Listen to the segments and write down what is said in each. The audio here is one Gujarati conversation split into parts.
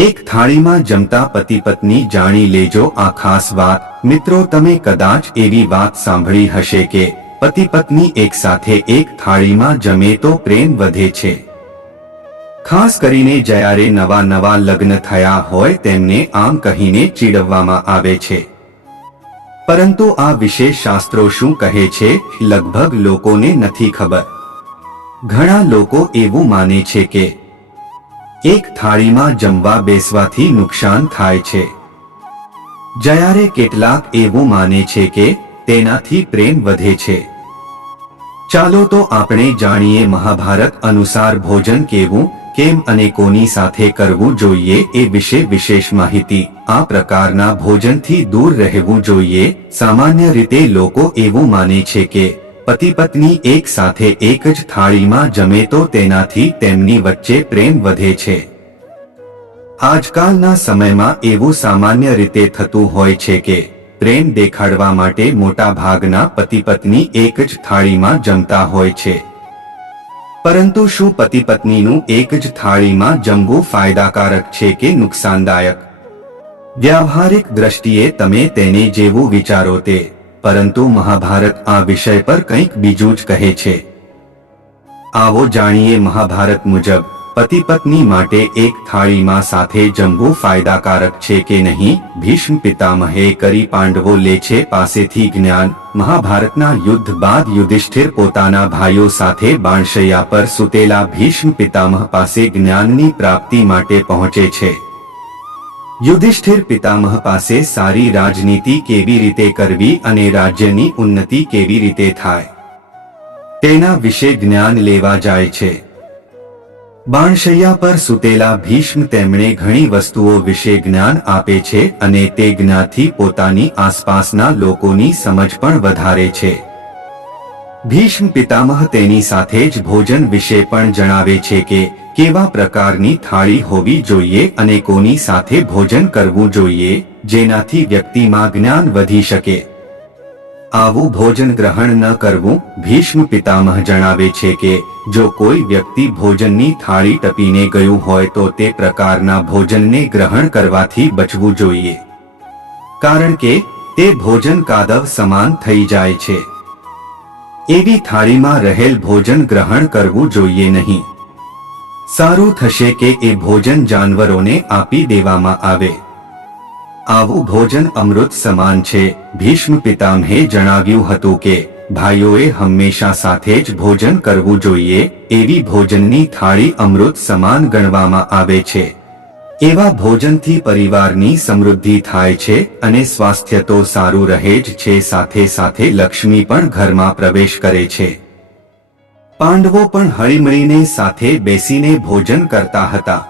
એક થાળીમાં જમતા પતિ પત્ની જાણી લેજો આ ખાસ વાત. મિત્રો, તમે કદાચ એવી વાત સાંભળી હશે કે પતિ પત્ની એક સાથે એક થાળીમાં જમે તો પ્રેમ વધે છે. ખાસ કરીને જ્યારે નવા નવા લગ્ન થયા હોય તેમને આમ કહીને ચીડવવામાં આવે છે. પરંતુ આ વિશે શાસ્ત્રો શું કહે છે? લગભગ લોકોને નથી ખબર. ઘણા લોકો એવું માને છે કે એક થાળીમાં જમવા બેસવાથી નુકસાન થાય છે. જ્યારે કેટલાક એવું માને છે કે તેનાથી પ્રેમ વધે છે. ચાલો તો આપણે જાણીએ મહાભારત અનુસાર ભોજન કેવું, કેમ અને કોની સાથે કરવું જોઈએ એ વિશે વિશેષ માહિતી. આ પ્રકારના ભોજનથી દૂર રહેવું જોઈએ. સામાન્ય રીતે લોકો એવું માને છે કે પતિ પત્ની એક સાથે એક જ થાળીમાં જમે તો તેનાથી તેમની વચ્ચે પ્રેમ વધે છે. આજકાલના સમયમાં એવું સામાન્ય રીતે થતું હોય છે કે, પ્રેમ દેખાડવા માટે મોટા ભાગના પતિ પત્ની એક જ થાળીમાં જમતા હોય છે. પરંતુ શું પતિ પત્નીનું એક જ થાળીમાં જમવું ફાયદાકારક છે કે નુકસાનદાયક? વ્યવહારિક દ્રષ્ટિએ તમે તેને જેવું વિચારો તે પરંતુ મહાભારત આ વિષય પર કંઈક બીજું જ કહે છે. આવો જાણીએ મહાભારત મુજબ, પતિ પત્ની માટે એક થાળીમાં સાથે જમવું ફાયદાકારક છે કે નહીં? ભીષ્મ પિતામહે કરી પાંડવો લે છે પાસેથી જ્ઞાન. મહાભારતના યુદ્ધ બાદ યુધિષ્ઠિર પોતાના ભાઈઓ સાથે બાણશૈયા પર સુતેલા ભીષ્મ પિતામહ પાસે જ્ઞાનની પ્રાપ્તિ માટે પહોંચે છે. યુધિષ્ઠિર પિતામહ પાસે સારી રાજનીતિ કેવી રીતે કરવી અને રાજ્યની ઉન્નતિ કેવી રીતે થાય? તેના વિશે જ્ઞાન લેવા જાય છે. બાણશૈયા પર સુતેલા ભીષ્મ તેમણે ઘણી વસ્તુઓ વિશે જ્ઞાન આપે છે અને તે જ્ઞાનથી પોતાની આસપાસના લોકોની સમજ પણ વધારે છે. ભીષ્મ પિતામહ તેની સાથે જ ભોજન વિશે પણ જણાવે છે કે કેવા પ્રકારની થાળી હોવી જોઈએ અને કોની સાથે ભોજન કરવું જોઈએ, જેનાથી વ્યક્તિમાં જ્ઞાન વધી શકે? આવું ભોજન ગ્રહણ ન કરવું, ભીષ્મ પિતામહ જણાવે છે કે, જો કોઈ વ્યક્તિ ભોજનની થાળી ટપીને ગયું હોય તો તે પ્રકારના ભોજનને ગ્રહણ કરવાથી બચવું જોઈએ. કારણ કે, તે ભોજન કાદવ સમાન થઈ જાય છે. એવી થાળીમાં રહેલ ભોજન ગ્રહણ કરવું જોઈએ નહીં. સારું થશે કે એ ભોજન જાનવરોને આપી દેવામાં આવે. આવું ભોજન અમૃત સમાન છે. ભીષ્મ પિતામહે જણાવ્યું હતું કે, ભાઈઓએ હંમેશા સાથે જ ભોજન કરવું જોઈએ. એવી ભોજનની થાળી અમૃત સમાન ગણવામાં આવે છે. એવા ભોજનથી પરિવારની સમૃદ્ધિ થાય છે અને સ્વાસ્થ્ય તો સારું રહે જ છે. સાથે સાથે લક્ષ્મી પણ ઘરમાં પ્રવેશ કરે છે. પાંડવો પણ હળીમળીને સાથે બેસીને ભોજન કરતા હતા.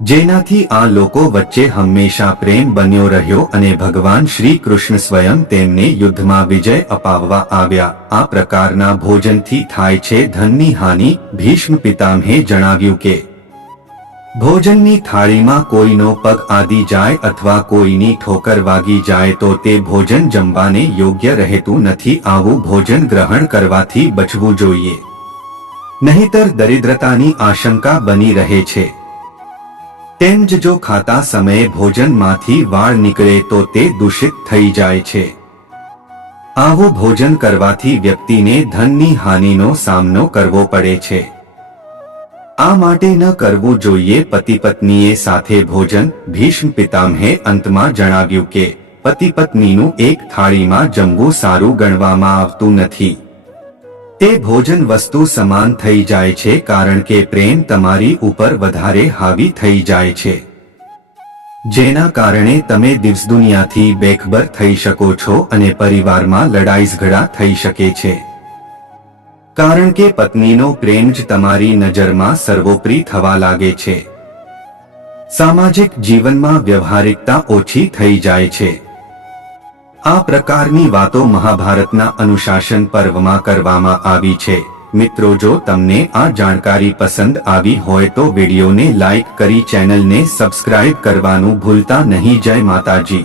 જેનાથી આ લોકો વચ્ચે હંમેશા પ્રેમ બન્યો રહ્યો અને ભગવાન શ્રી કૃષ્ણ સ્વયં તેમને યુદ્ધમાં વિજય અપાવવા આવ્યા. આ પ્રકારના ભોજનથી થાય છે ધનની હાનિ, ભીષ્મ પિતામહે જણાવ્યું કે, ભોજનની થાળીમાં કોઈનો પગ આદી જાય અથવા કોઈની ઠોકર વાગી જાય તો તે ભોજન જમવાને યોગ્ય રહેતું નથી. આવું ભોજન ગ્રહણ કરવાથી બચવું જોઈએ. નહીતર દરિદ્રતાની આશંકા બની રહે છે. તેમ જ જો ખાતા સમયે ભોજનમાંથી વાળ નીકળે તો તે દૂષિત થઈ જાય છે. આવું ભોજન કરવાથી વ્યક્તિને ધનની હાનિનો સામનો કરવો પડે છે. આ માટે ન કરવું જોઈએ પતિ પત્નીએ સાથે ભોજન, ભીષ્મ પિતામહે અંતમાં જણાવ્યું કે પતિ પત્નીનું એક થાળીમાં જમવું સારું ગણવામાં આવતું નથી. તે ભોજન વસ્તુ સમાન થઈ જાય છે કારણ કે પ્રેમ તમારી ઉપર વધારે હાવી થઈ જાય છે. જેના કારણે તમે દિવસ દુનિયાથી બેખબર થઈ શકો છો અને પરિવારમાં લડાઈ ઝઘડા થઈ શકે છે. કારણ કે પત્નીનો પ્રેમ જ તમારી નજરમાં સર્વોપરી થવા લાગે છે. સામાજિક જીવનમાં વ્યવહારિકતા ઓછી થઈ જાય છે. આ પ્રકારની વાતો મહાભારતના અનુશાસન પર્વમાં કરવામાં આવી છે. મિત્રો, જો તમને આ જાણકારી પસંદ આવી હોય તો વિડીયોને લાઇક કરી ચેનલને સબસ્ક્રાઇબ કરવાનું ભૂલતા નહીં. જય માતાજી.